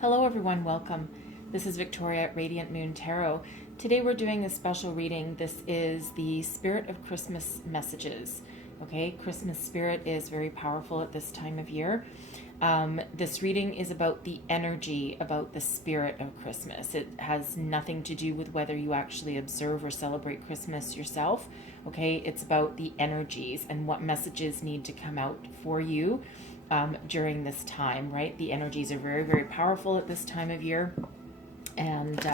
Hello everyone, welcome. This is Victoria at Radiant Moon Tarot. Today we're doing a special reading. This is the Spirit of Christmas messages. Okay, Christmas spirit is very powerful at this time of year. This reading is about the energy, about the spirit of Christmas. It has nothing to do with whether you actually observe or celebrate Christmas yourself. Okay, it's about the energies and what messages need to come out for you during this time, right? The energies are very, very powerful at this time of year and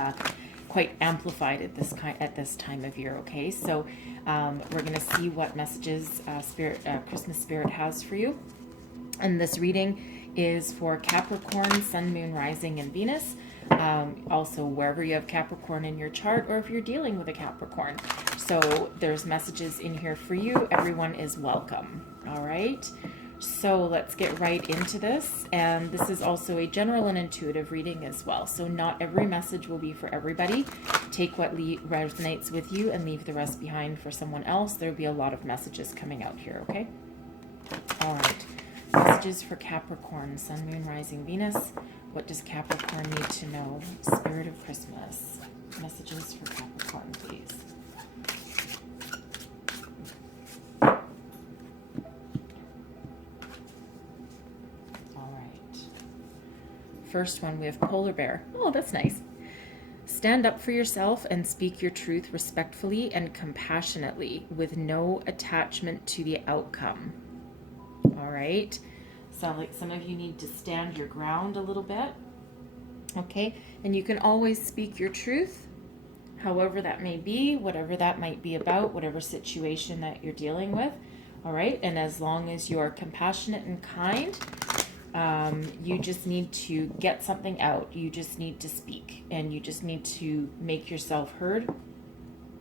quite amplified at this time of year. Okay, so we're going to see what messages Christmas spirit has for you. And this reading is for Capricorn, Sun, Moon, Rising, and Venus. Also, wherever you have Capricorn in your chart, or if you're dealing with a Capricorn. So there's messages in here for you. Everyone is welcome. All right. So let's get right into this. And this is also a general and intuitive reading as well. So not every message will be for everybody. Take what resonates with you and leave the rest behind for someone else. There'll be a lot of messages coming out here, okay? All right. Messages for Capricorn, Sun, Moon, Rising, Venus. What does Capricorn need to know? Spirit of Christmas. Messages for Capricorn, please. First one, we have Polar Bear. Oh, that's nice. Stand up for yourself and speak your truth respectfully and compassionately with no attachment to the outcome. All right. Sounds like some of you need to stand your ground a little bit. Okay. And you can always speak your truth, however that may be, whatever that might be about, whatever situation that you're dealing with. All right. And as long as you're compassionate and kind, you just need to get something out. You just need to speak, and you just need to make yourself heard.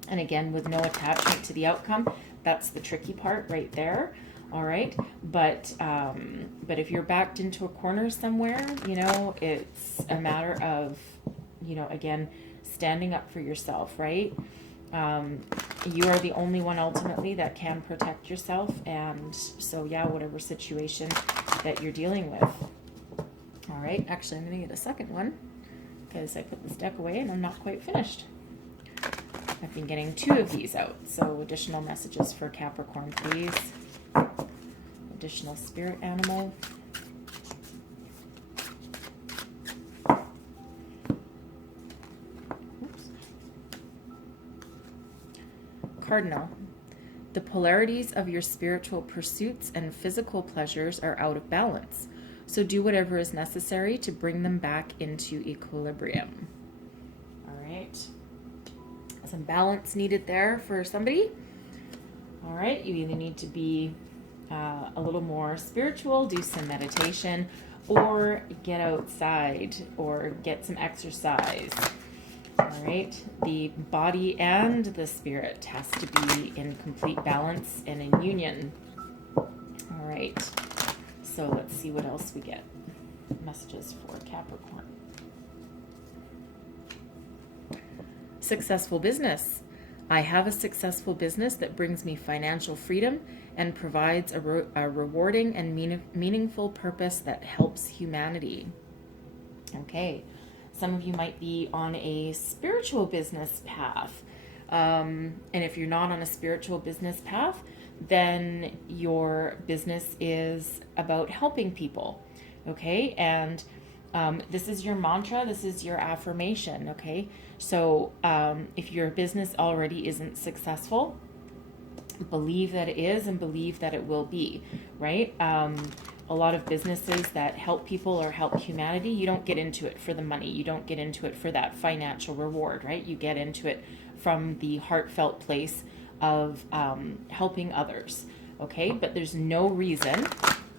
And again, with no attachment to the outcome, that's the tricky part right there. All right. But if you're backed into a corner somewhere, it's a matter of, again, standing up for yourself, right? You are the only one ultimately that can protect yourself. And so, yeah, whatever situation that you're dealing with. All right, actually, I'm going to get a second one because I put this deck away and I'm not quite finished. I've been getting two of these out. So additional messages for Capricorn, please. Additional spirit animal. Oops. Cardinal. The polarities of your spiritual pursuits and physical pleasures are out of balance, so do whatever is necessary to bring them back into equilibrium. All right. Some balance needed there for somebody. All right. You either need to be a little more spiritual, do some meditation, or get outside or get some exercise. All right, the body and the spirit has to be in complete balance and in union. All right, so let's see what else we get. Messages for Capricorn. Successful business. I have a successful business that brings me financial freedom and provides a rewarding and meaningful purpose that helps humanity. Okay. Some of you might be on a spiritual business path. And if you're not on a spiritual business path, then your business is about helping people. Okay. And this is your mantra. This is your affirmation. Okay. So if your business already isn't successful, believe that it is and believe that it will be, right? A lot of businesses that help people or help humanity, you don't get into it for the money. You don't get into it for that financial reward, right? You get into it from the heartfelt place of helping others, okay? But there's no reason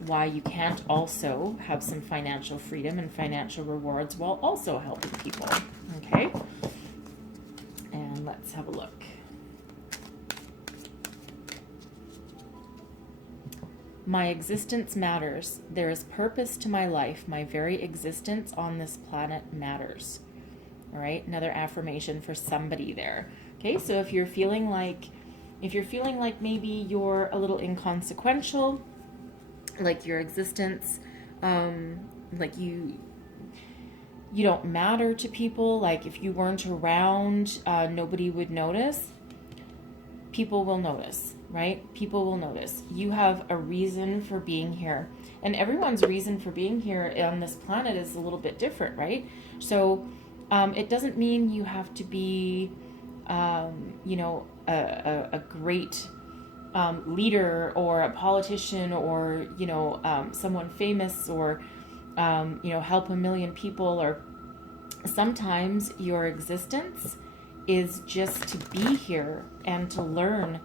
why you can't also have some financial freedom and financial rewards while also helping people, okay? And let's have a look. My existence matters. There is purpose to my life. My very existence on this planet matters. All right, another affirmation for somebody there. Okay, so if you're feeling like maybe you're a little inconsequential, like your existence, like you don't matter to people. Like if you weren't around, nobody would notice. People will notice, right? People will notice. You have a reason for being here. And everyone's reason for being here on this planet is a little bit different, right? So it doesn't mean you have to be, a great leader or a politician or, someone famous or, help a million people. Or sometimes your existence is just to be here and to learn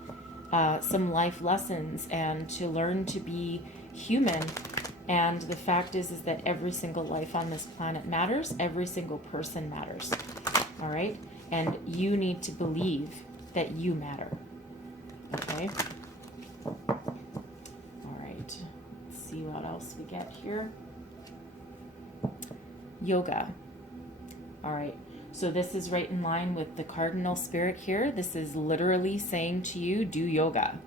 some life lessons and to learn to be human. And the fact is that every single life on this planet matters. Every single person matters. All right? And you need to believe that you matter. Okay? All right. Let's see what else we get here. Yoga. All right. So this is right in line with the cardinal spirit here. This is literally saying to you, do yoga.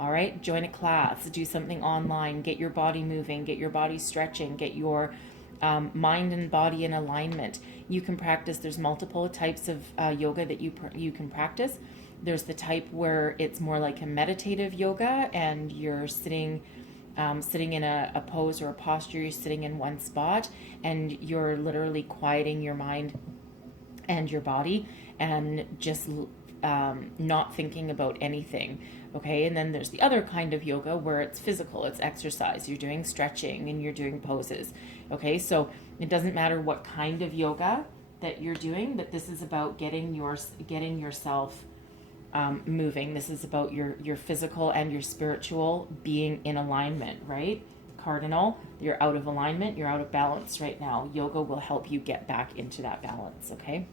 All right, join a class, do something online, get your body moving, get your body stretching, get your mind and body in alignment. You can practice, there's multiple types of yoga that you can practice. There's the type where it's more like a meditative yoga and you're sitting in a pose or a posture, you're sitting in one spot and you're literally quieting your mind and your body and just not thinking about anything. Okay, and then there's the other kind of yoga where it's physical, it's exercise. You're doing stretching and you're doing poses. Okay, so it doesn't matter what kind of yoga that you're doing, but this is about getting yourself moving. This is about your physical and your spiritual being in alignment, right? Cardinal, you're out of alignment, you're out of balance right now. Yoga will help you get back into that balance, okay?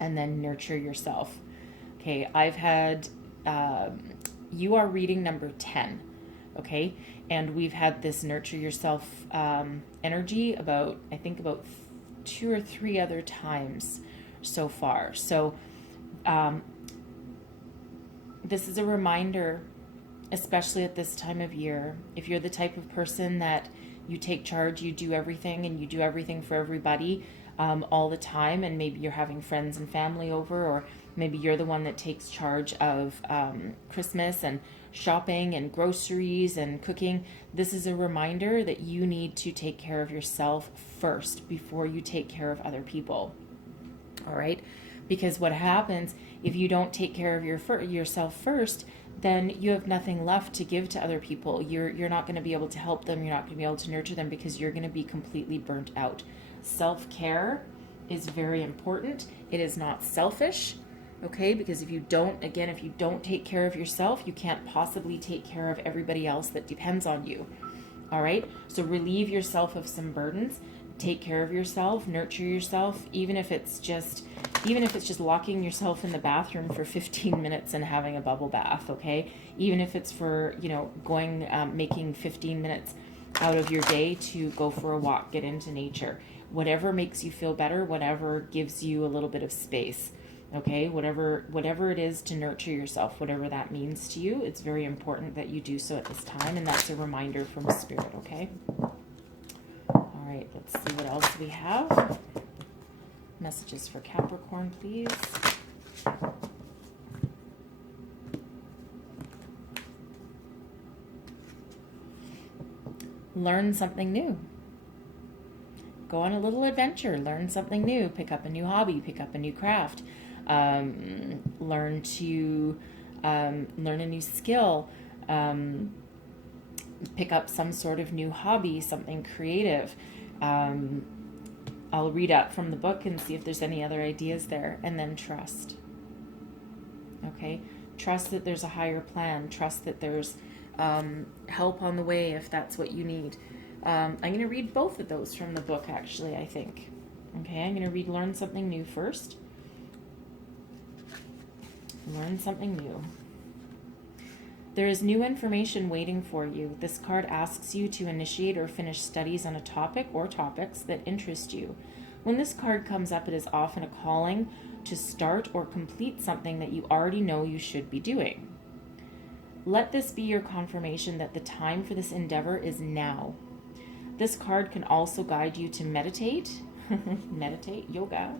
And then nurture yourself. Okay, I've had, you are reading number 10, okay? And we've had this nurture yourself energy about 2 or 3 other times so far. So this is a reminder, especially at this time of year, if you're the type of person that you take charge, you do everything and you do everything for everybody all the time, and maybe you're having friends and family over, or maybe you're the one that takes charge of Christmas and shopping and groceries and cooking. This is a reminder that you need to take care of yourself first before you take care of other people. All right? Because what happens if you don't take care of yourself first, then you have nothing left to give to other people. You're not going to be able to help them. You're not going to be able to nurture them because you're going to be completely burnt out. Self-care is very important. It is not selfish, okay? Because if you don't take care of yourself, you can't possibly take care of everybody else that depends on you. All right? So relieve yourself of some burdens. Take care of yourself, nurture yourself, even if it's just locking yourself in the bathroom for 15 minutes and having a bubble bath, okay? Even if it's for, making 15 minutes out of your day to go for a walk, get into nature. Whatever makes you feel better, whatever gives you a little bit of space, okay? Whatever it is to nurture yourself, whatever that means to you, it's very important that you do so at this time, and that's a reminder from Spirit, okay? All right, let's see what else we have. Messages for Capricorn, please. Learn something new. Go on a little adventure. Learn something new. Pick up a new hobby. Pick up a new craft. Learn a new skill. Pick up some sort of new hobby, something creative. I'll read up from the book and see if there's any other ideas there. And then trust. Okay? Trust that there's a higher plan. Trust that there's help on the way if that's what you need. I'm going to read both of those from the book, actually, I think. Okay, I'm going to read Learn Something New first. Learn something new. There is new information waiting for you. This card asks you to initiate or finish studies on a topic or topics that interest you. When this card comes up, it is often a calling to start or complete something that you already know you should be doing. Let this be your confirmation that the time for this endeavor is now. This card can also guide you to meditate, meditate, yoga,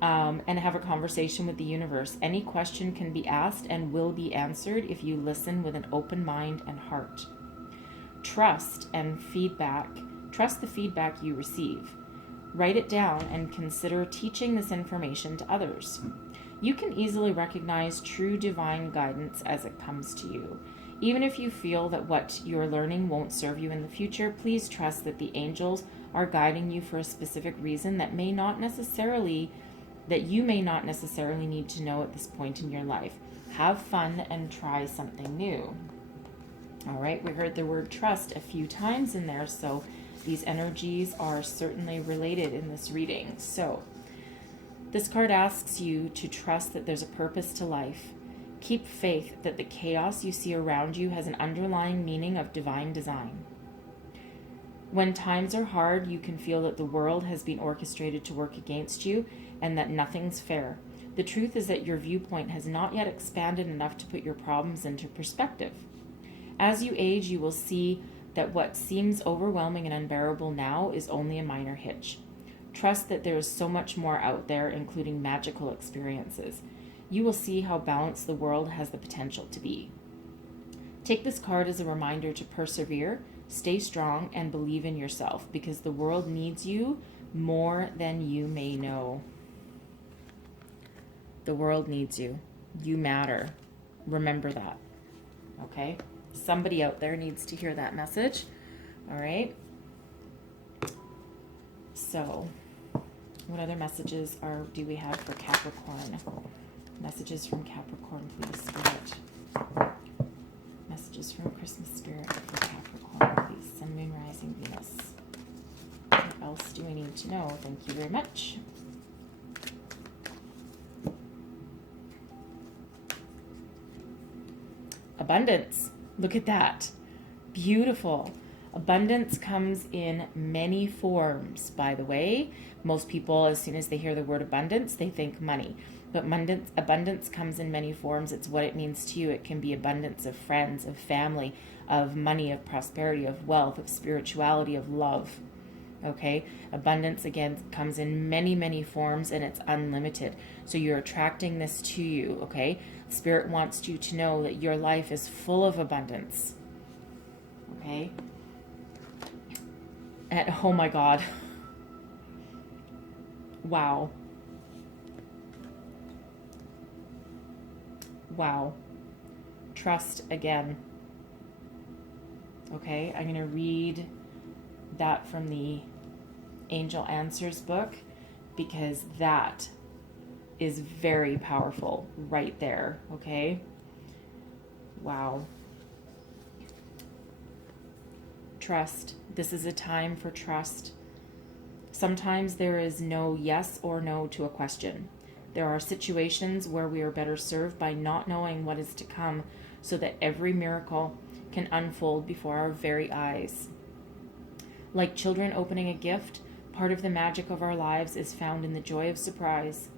and have a conversation with the universe. Any question can be asked and will be answered if you listen with an open mind and heart. Trust the feedback you receive. Write it down and consider teaching this information to others. You can easily recognize true divine guidance as it comes to you. Even if you feel that what you're learning won't serve you in the future, please trust that the angels are guiding you for a specific reason that you may not necessarily need to know at this point in your life. Have fun and try something new. All right, we heard the word trust a few times in there, so these energies are certainly related in this reading. So this card asks you to trust that there's a purpose to life. Keep faith that the chaos you see around you has an underlying meaning of divine design. When times are hard, you can feel that the world has been orchestrated to work against you and that nothing's fair. The truth is that your viewpoint has not yet expanded enough to put your problems into perspective. As you age, you will see that what seems overwhelming and unbearable now is only a minor hitch. Trust that there is so much more out there, including magical experiences. You will see how balanced the world has the potential to be. Take this card as a reminder to persevere, stay strong, and believe in yourself, because the world needs you more than you may know. The world needs you. You matter. Remember that. Okay? Somebody out there needs to hear that message. All right? So, what other messages do we have for Capricorn? Messages from Capricorn, please, Spirit. Messages from Christmas Spirit for Capricorn, please. Sun, Moon, Rising, Venus. What else do we need to know? Thank you very much. Abundance. Look at that. Beautiful. Abundance comes in many forms, by the way. Most people, as soon as they hear the word abundance, they think money. But abundance comes in many forms. It's what it means to you. It can be abundance of friends, of family, of money, of prosperity, of wealth, of spirituality, of love. Okay? Abundance, again, comes in many, many forms, and it's unlimited. So you're attracting this to you, okay? Spirit wants you to know that your life is full of abundance. Okay? And, oh my God. Wow. Wow. Trust again. Okay, I'm going to read that from the Angel Answers book, because that is very powerful right there. Okay? Wow. Trust. This is a time for trust. Sometimes there is no yes or no to a question. There are situations where we are better served by not knowing what is to come, so that every miracle can unfold before our very eyes. Like children opening a gift, part of the magic of our lives is found in the joy of surprise.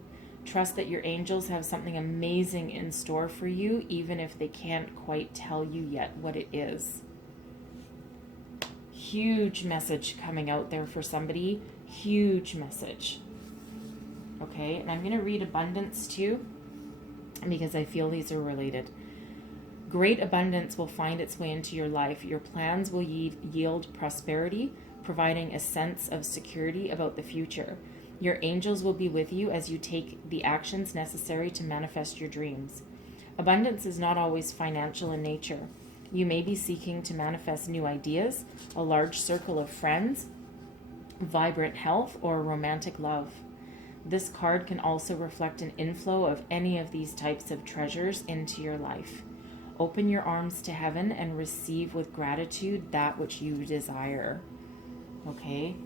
Trust that your angels have something amazing in store for you, even if they can't quite tell you yet what it is. Huge message coming out there for somebody. Huge message. Okay, and I'm going to read abundance too, because I feel these are related. Great abundance will find its way into your life. Your plans will yield prosperity, providing a sense of security about the future. Your angels will be with you as you take the actions necessary to manifest your dreams. Abundance is not always financial in nature. You may be seeking to manifest new ideas, a large circle of friends, vibrant health, or romantic love. This card can also reflect an inflow of any of these types of treasures into your life. Open your arms to heaven and receive with gratitude that which you desire. Okay?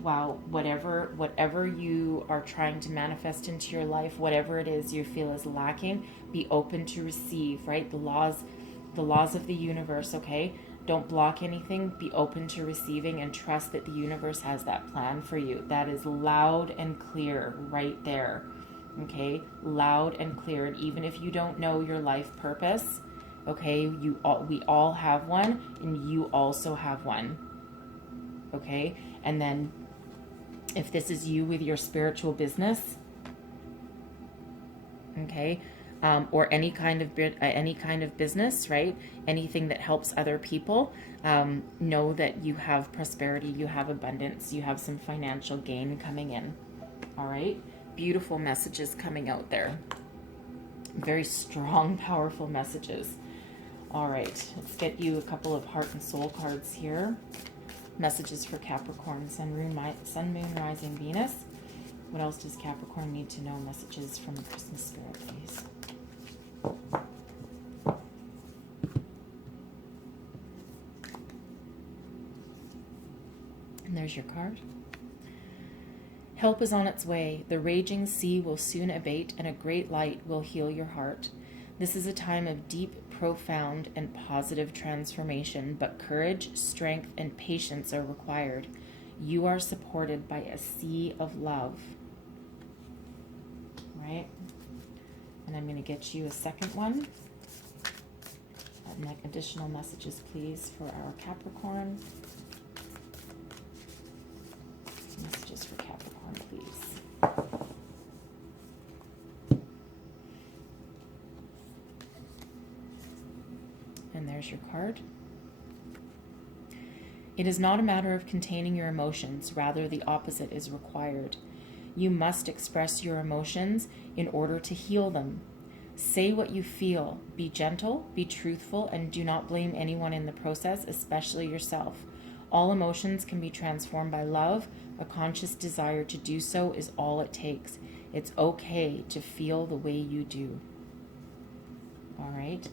Wow, whatever you are trying to manifest into your life, whatever it is you feel is lacking, be open to receive, right? The laws of the universe, okay? Don't block anything. Be open to receiving and trust that the universe has that plan for you. That is loud and clear right there. Okay? Loud and clear. And even if you don't know your life purpose, okay, we all have one, and you also have one. Okay? And then If this is you with your spiritual business, okay, or any kind of business, right? Anything that helps other people, know that you have prosperity, you have abundance, you have some financial gain coming in. All right, beautiful messages coming out there. Very strong, powerful messages. All right, let's get you a couple of heart and soul cards here. Messages for Capricorn, Sun, Moon, Rising, Venus. What else does Capricorn need to know? Messages from the Christmas spirit, please. And there's your card. Help is on its way. The raging sea will soon abate, and a great light will heal your heart. This is a time of deep, profound, and positive transformation, but courage, strength, and patience are required. You are supported by a sea of love. Right? And I'm going to get you a second one. Additional messages, please, for our Capricorn. Messages for Capricorn, please. And there's your card. It is not a matter of containing your emotions, rather the opposite is required. You must express your emotions in order to heal them. Say what you feel, be gentle, be truthful, and do not blame anyone in the process, especially yourself. All emotions can be transformed by love. A conscious desire to do so is all it takes. It's okay to feel the way you do. All right?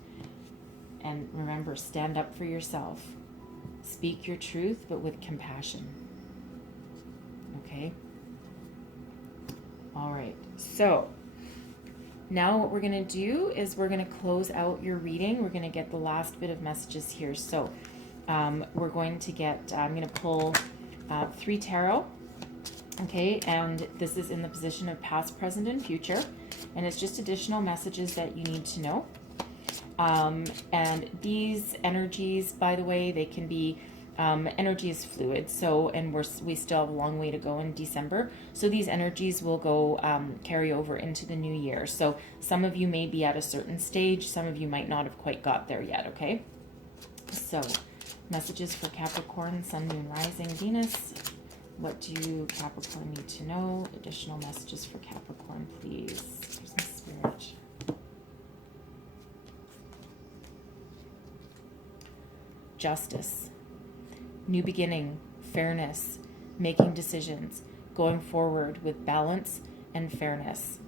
And remember, stand up for yourself. Speak your truth, but with compassion. Okay? All right. So, now what we're going to do is we're going to close out your reading. We're going to get the last bit of messages here. So, we're going to get, I'm going to pull 3 tarot. Okay, and this is in the position of past, present, and future. And it's just additional messages that you need to know. And these energies, by the way, they can be, energy is fluid. So, and we still have a long way to go in December. So these energies will go, carry over into the new year. So some of you may be at a certain stage. Some of you might not have quite got there yet. Okay. So messages for Capricorn, Sun, Moon, Rising, Venus. What do Capricorn need to know? Additional messages for Capricorn, please. Christmas spirit. Justice, new beginning, fairness, making decisions, going forward with balance and fairness,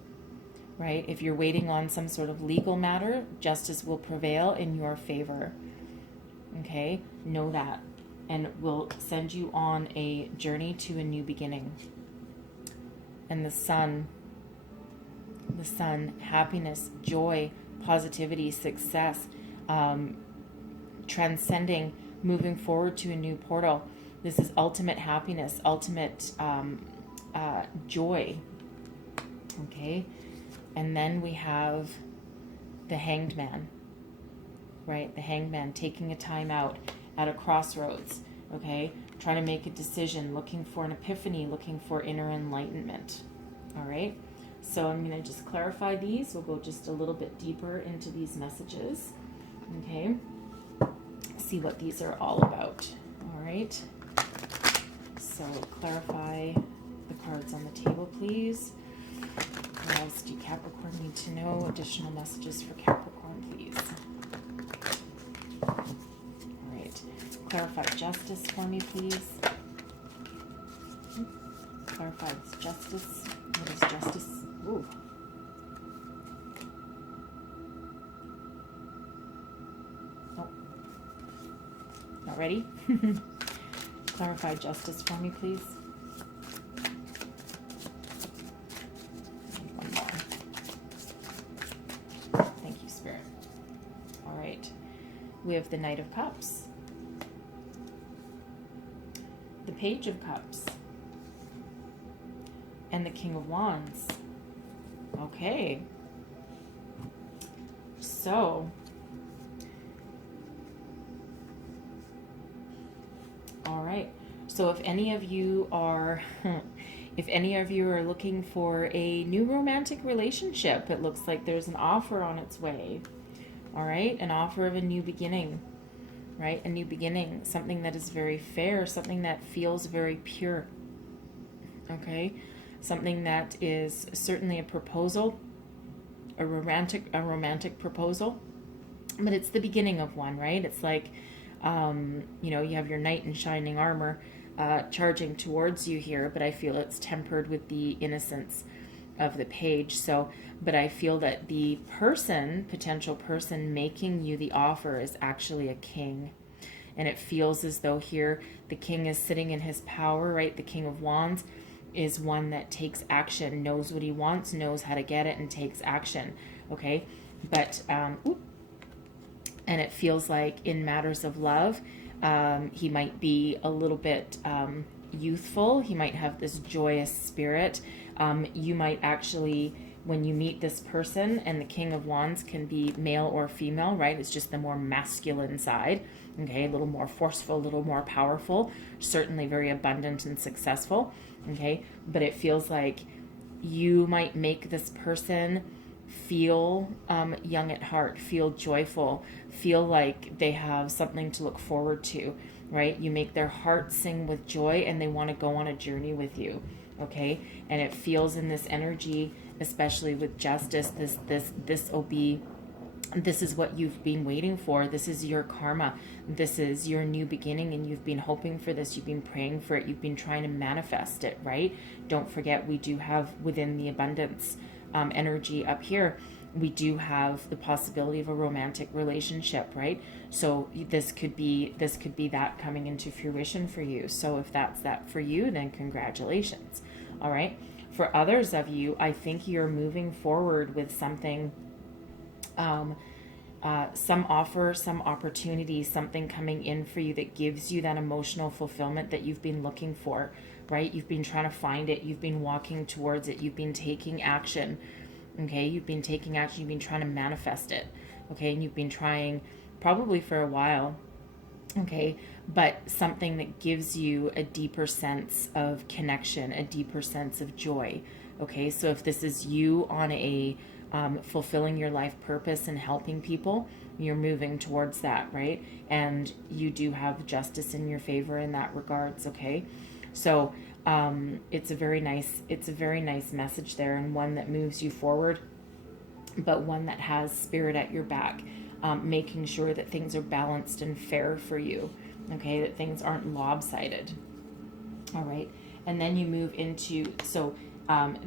right? If you're waiting on some sort of legal matter, justice will prevail in your favor, okay? Know that, and will send you on a journey to a new beginning. And the sun, happiness, joy, positivity, success, transcending, moving forward to a new portal. This is ultimate happiness, ultimate joy. Okay, and then we have the Hanged Man, right? The Hanged Man taking a time out at a crossroads. Okay, trying to make a decision, looking for an epiphany, looking for inner enlightenment. All right, so I'm going to just clarify these. We'll go just a little bit deeper into these messages. Okay. See what these are all about. All right. So clarify the cards on the table, please. What else do Capricorn need to know? Additional messages for Capricorn, please. All right. Clarify justice for me, please. Clarify justice. What is justice? Ooh. Not ready? Clarify justice for me, please. And one more. Thank you, Spirit. All right. We have the Knight of Cups. The Page of Cups. And the King of Wands. Okay. So, all right. So if any of you are If any of you are looking for a new romantic relationship, it looks like there's an offer on its way. All right, an offer of a new beginning, right? A new beginning, something that is very fair, something that feels very pure. Okay, something that is certainly a proposal, a romantic proposal, but it's the beginning of one, right? It's like, you know, you have your knight in shining armor charging towards you here, but I feel it's tempered with the innocence of the page. So, but I feel that the person, potential person making you the offer is actually a king. And it feels as though here the king is sitting in his power, right? The King of Wands is one that takes action, knows what he wants, knows how to get it, and takes action. Okay, but and it feels like in matters of love, he might be a little bit youthful. He might have this joyous spirit. You might actually, when you meet this person, and the King of Wands can be male or female, right? It's just the more masculine side, okay? A little more forceful, a little more powerful, certainly very abundant and successful, okay? But it feels like you might make this person feel young at heart, feel joyful, feel like they have something to look forward to, right? You make their heart sing with joy and they want to go on a journey with you, okay? And it feels in this energy, especially with justice, this will be, this is what you've been waiting for. This is your karma. This is your new beginning, and you've been hoping for this. You've been praying for it. You've been trying to manifest it, right? Don't forget, we do have within the abundance energy up here, we do have the possibility of a romantic relationship, right? So this could be that coming into fruition for you. So if that's that for you, then congratulations. All right. For others of you, I think you're moving forward with something, some offer, some opportunity, something coming in for you that gives you that emotional fulfillment that you've been looking for, right? You've been trying to find it. You've been walking towards it. You've been taking action. Okay. You've been taking action. You've been trying to manifest it. Okay. And you've been trying probably for a while. Okay. But something that gives you a deeper sense of connection, a deeper sense of joy. Okay. So if this is you on a fulfilling your life purpose and helping people, you're moving towards that, right? And you do have justice in your favor in that regards. Okay. So it's a very nice message there, and one that moves you forward, but one that has spirit at your back, making sure that things are balanced and fair for you, okay, that things aren't lopsided. All right. And then you move into, so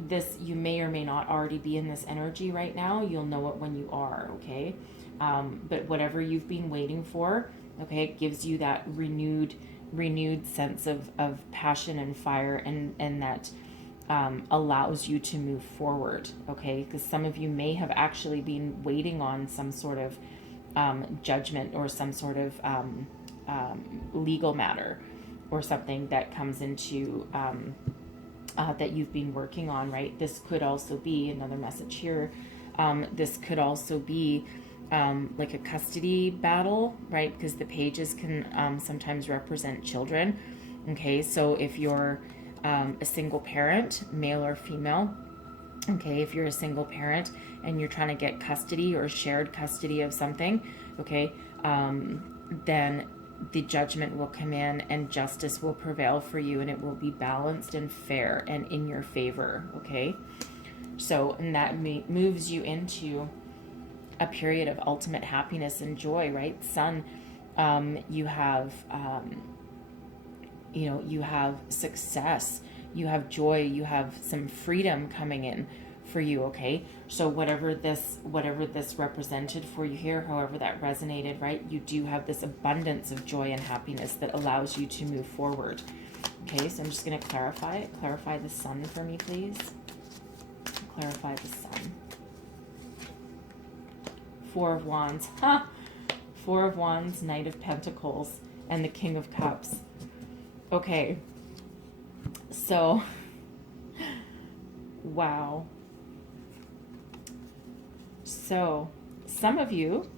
this, you may or may not already be in this energy right now. You'll know it when you are, okay? But whatever you've been waiting for, okay, it gives you that renewed sense of passion and fire, and that allows you to move forward, okay? Because some of you may have actually been waiting on some sort of judgment or some sort of legal matter or something that comes into that you've been working on, right? This could also be another message here. This could also be like a custody battle, right? Because the pages can sometimes represent children. Okay, so if you're a single parent, male or female, okay, if you're a single parent and you're trying to get custody or shared custody of something, okay, then the judgment will come in and justice will prevail for you, and it will be balanced and fair and in your favor, okay? So, and that moves you into a period of ultimate happiness and joy, right? Sun, you have, you have success, you have joy, you have some freedom coming in for you, okay? So whatever this represented for you here, however that resonated, right? You do have this abundance of joy and happiness that allows you to move forward. Okay, so I'm just going to clarify it. Clarify the sun for me, please. Clarify the sun. Four of Wands. Four of Wands, Knight of Pentacles, and the King of Cups. Okay. So, wow. So, some of you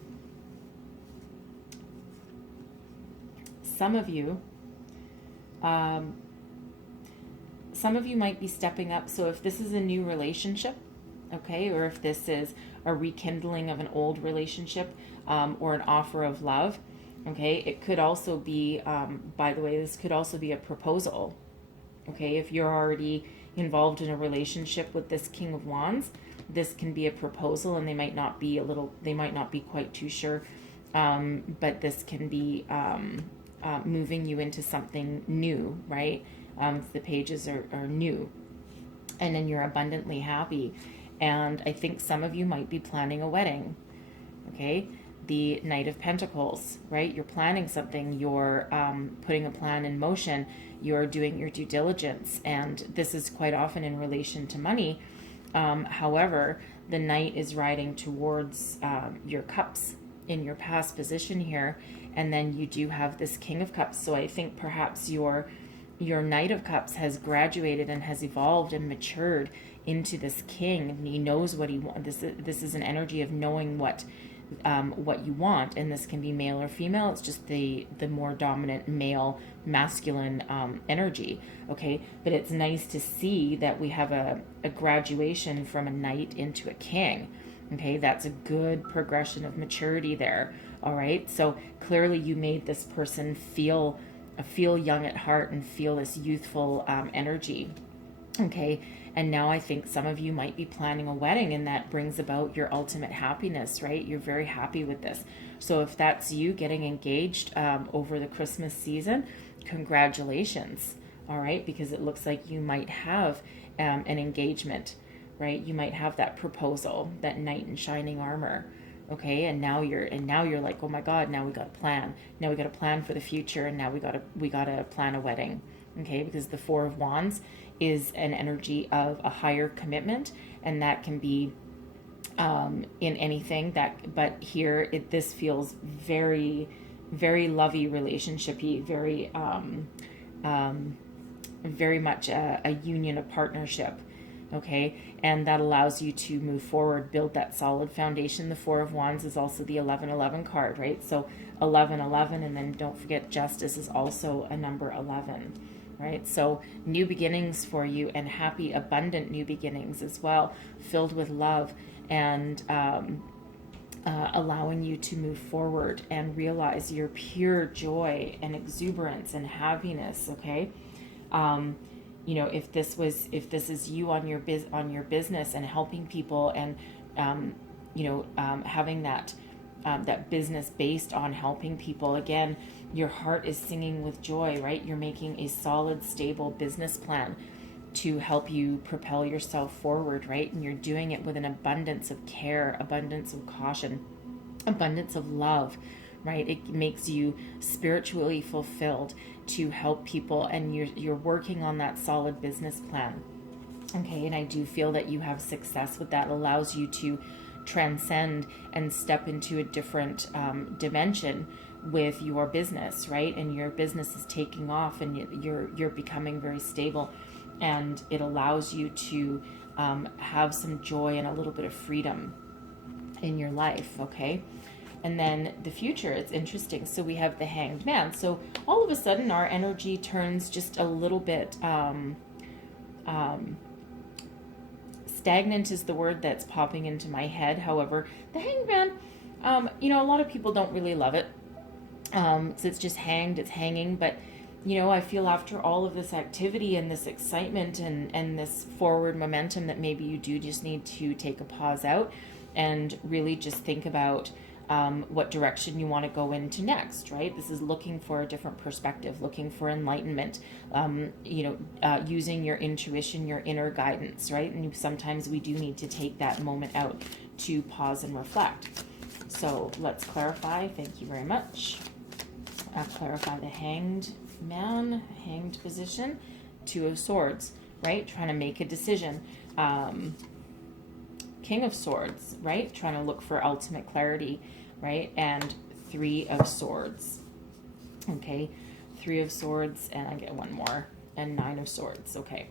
some of you might be stepping up. So if this is a new relationship, okay, or if this is a rekindling of an old relationship, or an offer of love, okay, it could also be, by the way, this could also be a proposal, okay? If you're already involved in a relationship with this King of Wands, this can be a proposal, and they might not be quite too sure, but this can be moving you into something new, right? The pages are new, and then you're abundantly happy. And I think some of you might be planning a wedding, okay? The Knight of Pentacles, right? You're planning something, you're putting a plan in motion, you're doing your due diligence, and this is quite often in relation to money. However, the Knight is riding towards your cups in your past position here, and then you do have this King of Cups. So I think perhaps your Knight of Cups has graduated and has evolved and matured into this King, and he knows what he wants. This is an energy of knowing what you want, and this can be male or female. It's just the more dominant male, masculine energy, okay? But it's nice to see that we have a graduation from a Knight into a King, okay? That's a good progression of maturity there, all right? So clearly you made this person feel young at heart and feel this youthful energy, okay? And now I think some of you might be planning a wedding, and that brings about your ultimate happiness, right? You're very happy with this. So if that's you getting engaged over the Christmas season, congratulations, all right? Because it looks like you might have an engagement, right? You might have that proposal, that Knight in shining armor, okay? And now you're like, oh my God, now we got a plan. Now we got a plan for the future, and now we got to plan a wedding, okay? Because the Four of Wands is an energy of a higher commitment, and that can be in anything but here this feels very, very lovey relationshipy, very very much a union, a partnership, okay? And that allows you to move forward, build that solid foundation. The Four of Wands is also the 1111 card, right? So 1111, and then don't forget Justice is also a number 11. Right? So new beginnings for you, and happy, abundant new beginnings as well, filled with love, and allowing you to move forward and realize your pure joy and exuberance and happiness, okay? You know, if this is you on your business and helping people, and having that business based on helping people, again, your heart is singing with joy, right? You're making a solid, stable business plan to help you propel yourself forward, right? And you're doing it with an abundance of care, abundance of caution, abundance of love, right? It makes you spiritually fulfilled to help people, and you're working on that solid business plan, okay? And I do feel that you have success with that. It allows you to transcend and step into a different dimension with your business, right? And your business is taking off, and you're becoming very stable, and it allows you to have some joy and a little bit of freedom in your life, okay? And then the future, it's interesting. So we have the Hanged Man. So all of a sudden our energy turns just a little bit stagnant is the word that's popping into my head. However, the Hanged Man, a lot of people don't really love it. So it's just hanged, it's hanging. But, I feel after all of this activity and this excitement and this forward momentum, that maybe you do just need to take a pause out and really just think about what direction you want to go into next, right? This is looking for a different perspective, looking for enlightenment, using your intuition, your inner guidance, right? And sometimes we do need to take that moment out to pause and reflect. So let's clarify. Thank you very much. Clarify the Hanged Man, hanged position, Two of Swords, right? Trying to make a decision. King of Swords, right? Trying to look for ultimate clarity, right? And Three of Swords. Okay, Three of Swords, and I get one more, and Nine of Swords. Okay,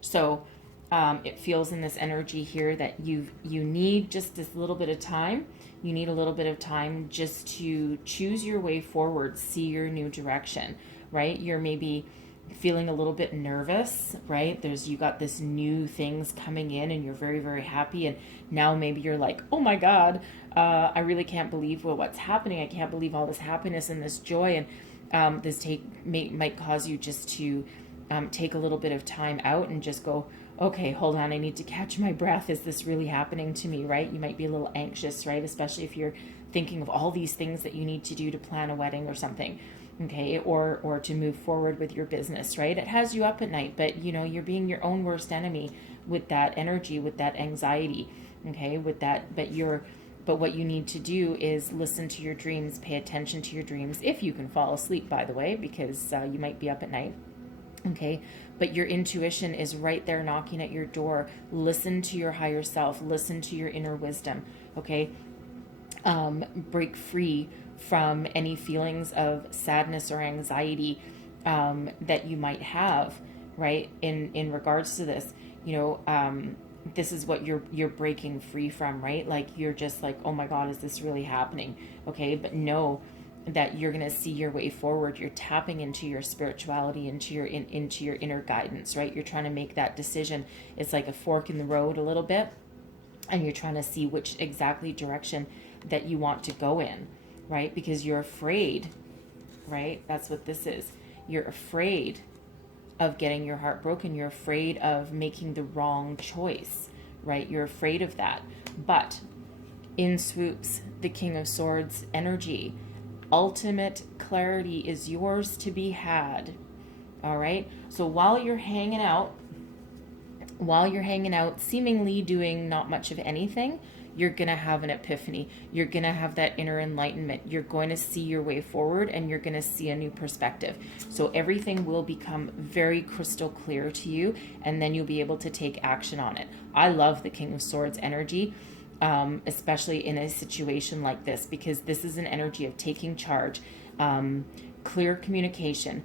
so it feels in this energy here that you need just this little bit of time. You need a little bit of time just to choose your way forward, see your new direction, right? You're maybe feeling a little bit nervous, right? You got this new things coming in and you're very, very happy. And now maybe you're like, oh my God, I really can't believe what's happening. I can't believe all this happiness and this joy. And might cause you just to take a little bit of time out and just go, okay, hold on, I need to catch my breath. Is this really happening to me, right? You might be a little anxious, right? Especially if you're thinking of all these things that you need to do to plan a wedding or something, okay? Or to move forward with your business, right? It has you up at night, but you're being your own worst enemy with that energy, with that anxiety, okay? But what you need to do is listen to your dreams, pay attention to your dreams, if you can fall asleep, by the way, because you might be up at night. Okay, but your intuition is right there knocking at your door. Listen to your higher self. Listen to your inner wisdom. Okay, break free from any feelings of sadness or anxiety that you might have, right? In regards to this, this is what you're breaking free from, right? Like you're just like, oh my God, is this really happening? Okay, but know that you're going to see your way forward. You're tapping into your spirituality, into your inner guidance, right? You're trying to make that decision. It's like a fork in the road a little bit, and you're trying to see which exactly direction that you want to go in, right? Because you're afraid, right? That's what this is. You're afraid of getting your heart broken. You're afraid of making the wrong choice, right? You're afraid of that. But in swoops the King of Swords energy. Ultimate clarity is yours to be had. All right. So while you're hanging out, seemingly doing not much of anything, you're going to have an epiphany. You're going to have that inner enlightenment. You're going to see your way forward and you're going to see a new perspective. So everything will become very crystal clear to you, and then you'll be able to take action on it. I love the King of Swords energy. Especially in a situation like this, because this is an energy of taking charge, clear communication,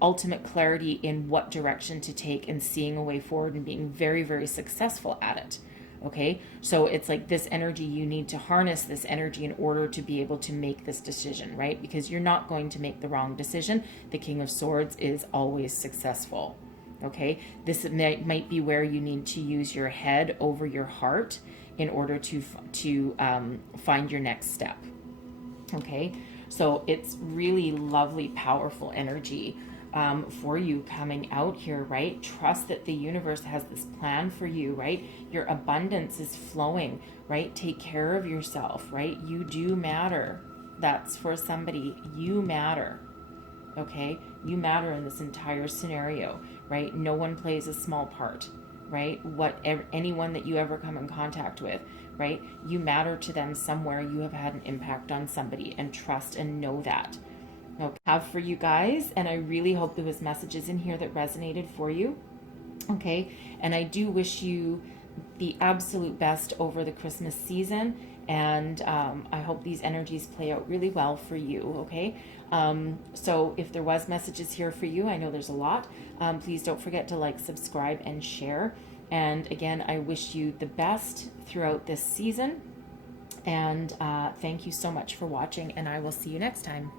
ultimate clarity in what direction to take, and seeing a way forward and being very, very successful at it. Okay, so it's like this energy, you need to harness this energy in order to be able to make this decision, right? Because you're not going to make the wrong decision. The King of Swords is always successful. Okay, this might be where you need to use your head over your heart in order to find your next step. Okay, so it's really lovely, powerful energy for you coming out here, right? Trust that the universe has this plan for you, right? Your abundance is flowing, right? Take care of yourself, right? You do matter. That's for somebody. You matter. Okay, you matter in this entire scenario, right? No one plays a small part, right? Anyone that you ever come in contact with, right? You matter to them somewhere. You have had an impact on somebody, and trust and know that. Okay. Have for you guys, and I really hope there was messages in here that resonated for you. Okay, and I do wish you the absolute best over the Christmas season, and I hope these energies play out really well for you. Okay, so if there was messages here for you, I know there's a lot, please don't forget to like, subscribe, and share. And again, I wish you the best throughout this season, and thank you so much for watching, and I will see you next time.